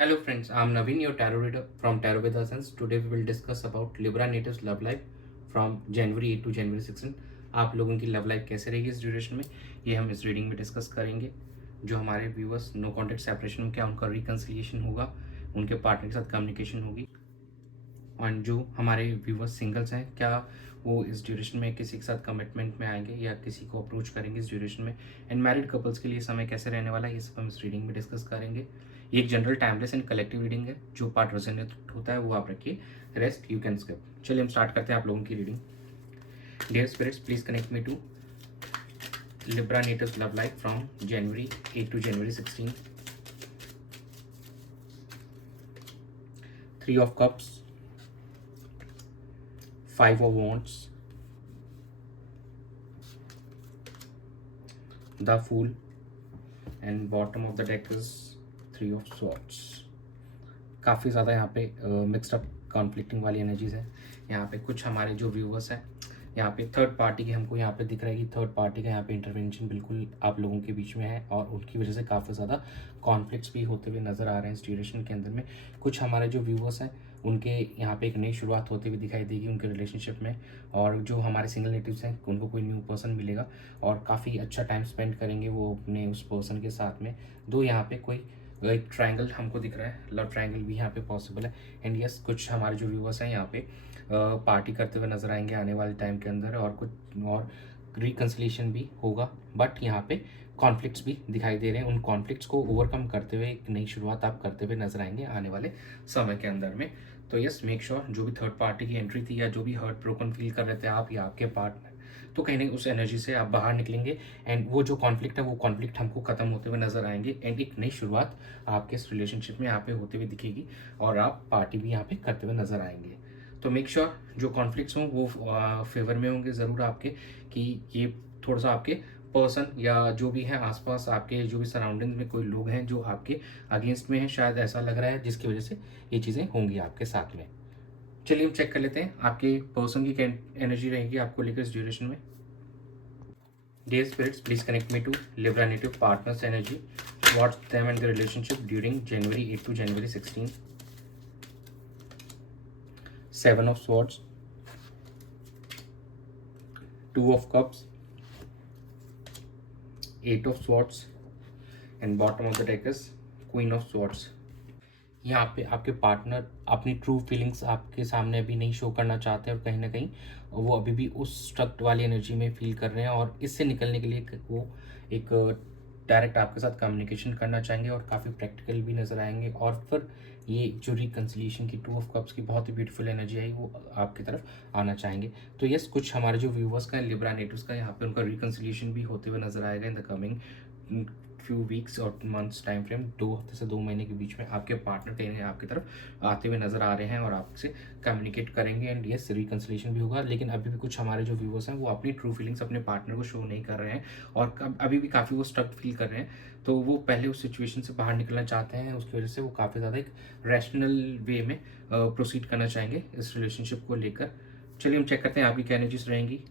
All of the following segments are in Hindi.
Hello friends, I'm Naveen, your tarot reader from Tarot with Essence. Today we will discuss about Libra natives love life from January 8 to January 16. आप लोगों की लव लाइफ कैसे रहेगी इस ड्यूरेशन में, ये हम इस रीडिंग में डिस्कस करेंगे। जो हमारे व्यूअर्स नो कॉन्टेक्ट सेपरेशन में क्या उनका रिकन्सिलिएशन होगा, उनके पार्टनर के साथ कम्युनिकेशन होगी, और जो हमारे व्यूवर्स सिंगल्स हैं क्या वो इस ड्यूरेशन में किसी के साथ कमिटमेंट में आएंगे या किसी को अप्रोच करेंगे इस ड्यूरेशन में। एंड मैरिड कपल्स के लिए समय कैसे रहने वाला है, ये सब हम इस रीडिंग में डिस्कस करेंगे। ये एक general timeless and collective reading है। जो पार्ट रेजोनेट होता है वो आप रखिए, रेस्ट यू कैन स्किप। चलिए हम स्टार्ट करते हैं आप लोगों की reading. Dear spirits, please connect me to Libra natives love life from January 8 to January 16। Three of cups, five of wands, the fool, and bottom of the deck is three of swords. काफ़ी ज़्यादा यहाँ पे मिक्सड अप कॉन्फ्लिक्टिंग वाली एनर्जीज है। यहाँ पे कुछ हमारे जो व्यूवर्स हैं, यहाँ पे थर्ड पार्टी की हमको यहाँ पे दिख रहा है कि थर्ड पार्टी का यहाँ पे इंटरवेंशन बिल्कुल आप लोगों के बीच में है और उनकी वजह से काफ़ी ज़्यादा कॉन्फ्लिक्ट्स भी होते हुए नज़र आ रहे हैं इस ड्यूरेशन के अंदर में। कुछ हमारे जो व्यूवर्स हैं उनके यहाँ पे एक नई शुरुआत होती हुई दिखाई देगी उनके रिलेशनशिप में, और जो हमारे सिंगल नेटिव्स हैं उनको कोई न्यू पर्सन मिलेगा और काफ़ी अच्छा टाइम स्पेंड करेंगे वो अपने उस पर्सन के साथ में। दो यहाँ पे कोई एक ट्रायंगल हमको दिख रहा है, लव ट्रायंगल भी यहाँ पे पॉसिबल है। एंड यस, कुछ हमारे जो व्यूवर्स हैं यहाँ पे पार्टी करते हुए नजर आएंगे आने वाले टाइम के अंदर, और कुछ और रिकन्सिलेशन भी होगा। बट यहाँ पे कॉन्फ्लिक्ट्स भी दिखाई दे रहे हैं, उन कॉन्फ्लिक्ट्स को ओवरकम करते हुए एक नई शुरुआत आप करते हुए नजर आएंगे आने वाले समय के अंदर में। तो यस, मेक श्योर जो भी थर्ड पार्टी की एंट्री थी या जो भी हर्ट ब्रोकन फील कर रहे थे आप या आपके पार्टनर, तो कहीं नहीं उस एनर्जी से आप बाहर निकलेंगे। एंड वो जो कॉन्फ्लिक्ट है वो कॉन्फ्लिक्ट हमको खत्म होते हुए नजर आएंगे एंड एक नई शुरुआत आपके इस रिलेशनशिप में यहाँ पे होते हुए दिखेगी और आप पार्टी भी यहाँ पे करते हुए नजर आएंगे। तो मेक श्योर जो कॉन्फ्लिक्ट्स हों वो फेवर में होंगे ज़रूर आपके, कि ये थोड़ा सा आपके पर्सन या जो भी है आसपास आपके जो भी सराउंडिंग में कोई लोग हैं जो आपके अगेंस्ट में हैं, शायद ऐसा लग रहा है जिसकी वजह से ये चीज़ें होंगी आपके साथ में। चलिए हम चेक कर लेते हैं आपके पर्सन की क्या एनर्जी रहेगी आपको लेकर इस ड्यूरेशन में। Dear spirits, please connect me to Libra native partners energy. What's them and the relationship during January 8 to January 16. Seven of Swords, Two of Cups, Eight of Swords, and bottom of the deck is Queen of Swords. यहाँ पे आपके पार्टनर अपनी ट्रू फीलिंग्स आपके सामने अभी नहीं शो करना चाहते और कहीं ना कहीं वो अभी भी उस स्ट्रक्ट वाली एनर्जी में फील कर रहे हैं, और इससे निकलने के लिए वो एक डायरेक्ट आपके साथ कम्युनिकेशन करना चाहेंगे और काफ़ी प्रैक्टिकल भी नज़र आएंगे। और फिर ये जो रिकन्सिलिएशन की टू ऑफ कप्स की बहुत ही ब्यूटीफुल एनर्जी आई वो आपकी तरफ आना चाहेंगे। तो यस, कुछ हमारे जो व्यूवर्स का लिब्रा नेटिव्स का यहाँ पे उनका रिकन्सिलिएशन भी होते हुए नजर आएगा in the coming few weeks और मंथ्स टाइम फ्रेम। 2 हफ्ते से 2 महीने के बीच में आपके पार्टनर कहीं आपकी तरफ आते हुए नजर आ रहे हैं और आपसे कम्युनिकेट करेंगे एंड यस रिकन्सिलेशन भी होगा। लेकिन अभी भी कुछ हमारे जो व्यूवर्स हैं वो अपनी ट्रू फीलिंग्स अपने पार्टनर को शो नहीं कर रहे हैं और अभी भी काफ़ी वो स्ट्रक फील कर रहे हैं। तो वो पहले उस सिचुएशन से बाहर निकलना चाहते हैं, उसकी वजह से वो काफ़ी ज़्यादा एक रैशनल वे में प्रोसीड करना चाहेंगे इस रिलेशनशिप को लेकर। चलिए हम चेक करते हैं आपकी क्या एनर्जीज रहेंगी।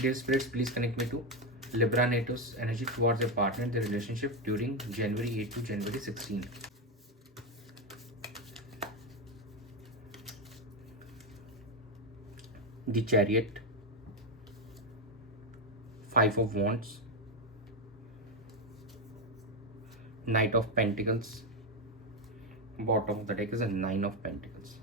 Dear spirits, please connect me to Libra natives energy towards their partner in the relationship during January 8 to January 16. The Chariot, Five of Wands, Knight of Pentacles, bottom of the deck is a Nine of Pentacles.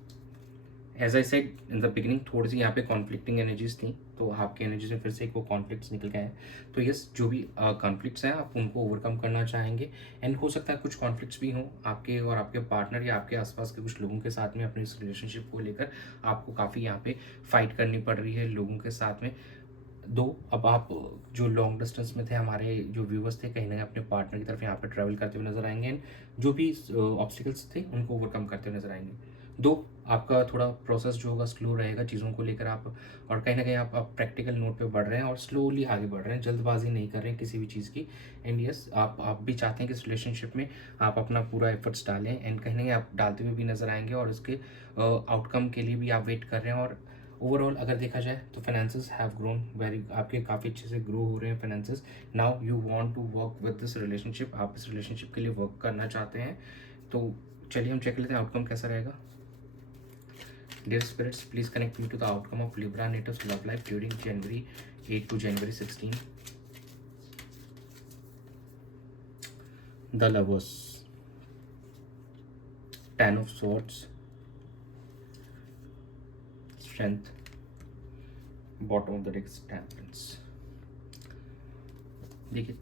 As I said in the beginning, थोड़ी सी यहाँ पे कॉन्फ्लिक्टिंग एनर्जीज थी, तो आपकी एनर्जीज में फिर से एक वो कॉन्फ्लिक्ट्स निकल गए हैं। तो यस, जो भी कॉन्फ्लिक्ट्स हैं आप उनको ओवरकम करना चाहेंगे एंड हो सकता है कुछ कॉन्फ्लिक्ट्स भी हों आपके और आपके पार्टनर या आपके आसपास के कुछ लोगों के साथ में अपने इस रिलेशनशिप को लेकर आपको काफ़ी यहाँ पे फाइट करनी पड़ रही है लोगों के साथ में। दो, अब आप जो लॉन्ग डिस्टेंस में थे हमारे जो व्यूवर्स थे कहीं ना कहीं अपने पार्टनर की तरफ यहाँ पे ट्रैवल करते हुए नजर आएंगे एंड जो भी ऑब्स्टिकल्स थे उनको ओवरकम करते हुए नजर आएंगे। दो, आपका थोड़ा प्रोसेस जो होगा स्लो रहेगा चीज़ों को लेकर आप, और कहीं ना कहीं आप प्रैक्टिकल नोट पे बढ़ रहे हैं और स्लोली आगे बढ़ रहे हैं, जल्दबाजी नहीं कर रहे हैं किसी भी चीज़ की। एंड यस, आप भी चाहते हैं कि इस रिलेशनशिप में आप अपना पूरा एफर्ट्स डालें एंड कहीं ना कहीं आप डालते हुए भी नजर आएंगे और इसके आउटकम के लिए भी आप वेट कर रहे हैं। और ओवरऑल अगर देखा जाए तो फाइनेंसेस हैव ग्रोन वेरी, आपके काफ़ी अच्छे से ग्रो हो रहे हैं finances. Now you want to work with this relationship, आप इस रिलेशनशिप के लिए वर्क करना चाहते हैं। तो चलिए हम चेक लेते हैं आउटकम कैसा रहेगा। Dear spirits, please connect me to the outcome of Libra natives' love life during January 8 to January 16. The Lovers, Ten of Swords, Strength, bottom of the deck, Temperance. देखिए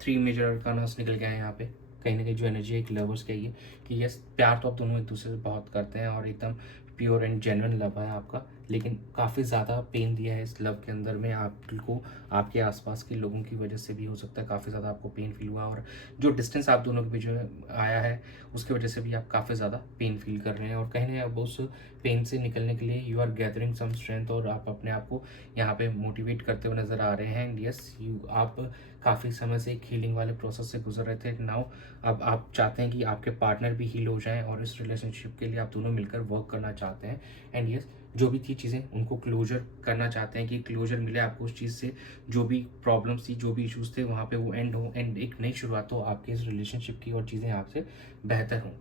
3 मेजर अरकानास निकल गए हैं यहाँ पे। कहीं ना कहीं जो एनर्जी एक लवर्स की है कि यस, प्यार तो आप दोनों एक दूसरे से बहुत करते हैं और एकदम प्योर एंड जेन्युइन लव है आपका, लेकिन काफ़ी ज़्यादा पेन दिया है इस लव के अंदर में आपको, आपके आसपास के लोगों की वजह से भी हो सकता है काफ़ी ज़्यादा आपको पेन फील हुआ, और जो डिस्टेंस आप दोनों के बीच में आया है उसकी वजह से भी आप काफ़ी ज़्यादा पेन फील कर रहे हैं, और कहीं ना अब उस पेन से निकलने के लिए you are gathering some strength, और आप अपने आप को यहाँ पे मोटिवेट करते हुए नज़र आ रहे हैं। एंड यस, आप काफ़ी समय से एक हीलिंग वाले प्रोसेस से गुजर रहे थे। नाउ अब आप चाहते हैं कि आपके पार्टनर भी हील हो जाएं, और इस रिलेशनशिप के लिए आप दोनों मिलकर वर्क करना चाहते हैं। एंड यस, जो भी थी चीज़ें उनको क्लोजर करना चाहते हैं कि क्लोजर मिले आपको उस चीज़ से, जो भी प्रॉब्लम्स थी, जो भी इश्यूज थे वहाँ पे वो एंड हो, एंड एक नई शुरुआत हो आपके इस रिलेशनशिप की, और चीज़ें आपसे बेहतर हों।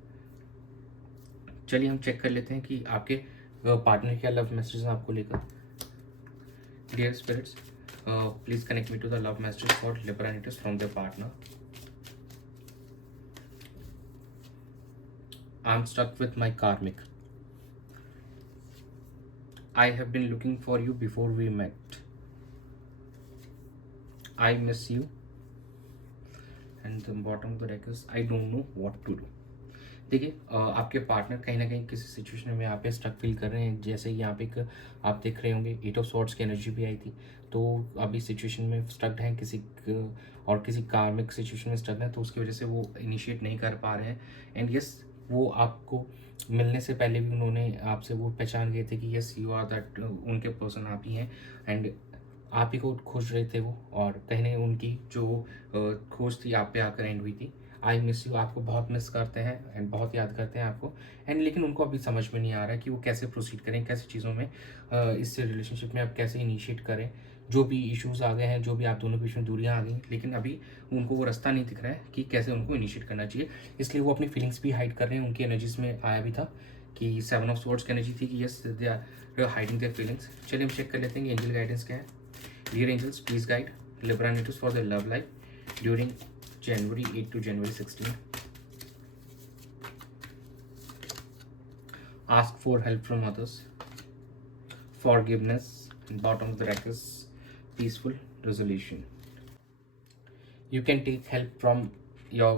चलिए हम चेक कर लेते हैं कि आपके पार्टनर क्या लव मैसेज हैं आपको लेकर। Dear spirits, please connect me to the love message for Libra natives from their partner. I'm stuck with my karmic. I have been looking for you before we met. I miss you. And the bottom of the deck is I don't know what to do. देखिए आपके पार्टनर कहीं ना कहीं किसी सिचुएशन में यहाँ पे स्टक फील कर रहे हैं। जैसे यहाँ पे एक आप देख रहे होंगे 8 ऑफ सॉर्ड्स की एनर्जी भी आई थी, तो अभी सिचुएशन में स्टक्ड हैं किसी और किसी कार्मिक सिचुएशन में स्टक हैं, तो उसकी वजह से वो इनिशिएट नहीं कर पा रहे हैं। एंड यस, वो आपको मिलने से पहले भी उन्होंने आपसे वो पहचान गए थे कि यस यू आर दैट, उनके पर्सन आप ही हैं, एंड आप ही को खोज रहे थे वो, और कहीं ना उनकी जो खोज थी आप पे आकर एंड हुई थी। आई मिस यू, आपको बहुत मिस करते हैं एंड बहुत याद करते हैं आपको, एंड लेकिन उनको अभी समझ में नहीं आ रहा है कि वो कैसे प्रोसीड करें, कैसे चीज़ों में इस रिलेशनशिप में आप कैसे इनिशिएट करें। जो भी इश्यूज़ आ गए हैं, जो भी आप दोनों के बीच में दूरियाँ आ गई, लेकिन अभी उनको वो रास्ता नहीं दिख रहा है कि कैसे उनको इनिशिएट करना चाहिए, इसलिए वो अपनी फीलिंग्स भी हाइड कर रहे हैं। उनकी एनर्जीज में आया भी था कि 7 ऑफ स्वॉर्ड्स की एनर्जी थी कि yes they are hiding their feelings. चलिए हम चेक कर लेते हैं कि एंजल गाइडेंस क्या है। Dear angels, please guide Libra natives for their love life during January 8 to January 16. Ask for help from others. Forgiveness. And bottom of the deck is peaceful resolution. You can take help from your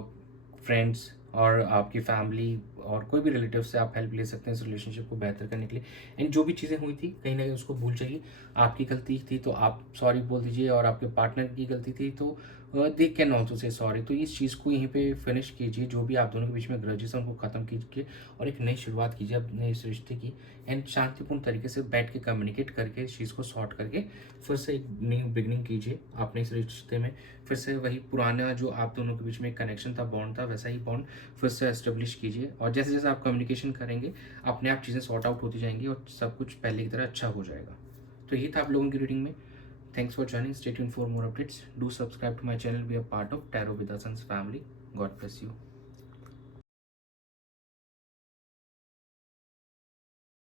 friends और आपकी फैमिली और कोई भी रिलेटिव से आप हेल्प ले सकते हैं इस रिलेशनशिप को बेहतर करने के लिए। एंड जो भी चीज़ें हुई थी कहीं ना कहीं उसको भूल जाइए। आपकी गलती थी तो आप सॉरी बोल दीजिए, और आपके पार्टनर की गलती थी तो they can also say sorry. तो इस चीज़ को यहीं पे फिनिश कीजिए, जो भी आप दोनों के बीच में ग्रजेस हैं उनको ख़त्म कीजिए और एक नई शुरुआत कीजिए अपने इस रिश्ते की। एंड शांतिपूर्ण तरीके से बैठ के कम्युनिकेट करके इस चीज़ को सॉर्ट करके फिर से एक न्यू बिगनिंग कीजिए अपने इस रिश्ते में। फिर से वही पुराना जो आप दोनों के बीच में कनेक्शन था, बॉन्ड था, वैसा ही बॉन्ड फिर से एस्टेब्लिश कीजिए। और जैसे जैसे आप कम्युनिकेशन करेंगे अपने आप चीज़ें सॉर्ट आउट होती जाएंगी और सब कुछ पहले की तरह अच्छा हो जाएगा। तो यही था आप लोगों की रीडिंग में। Thanks for joining. Stay tuned for more updates. Do subscribe to my channel. Be a part of Tarot with Sons family. God bless you.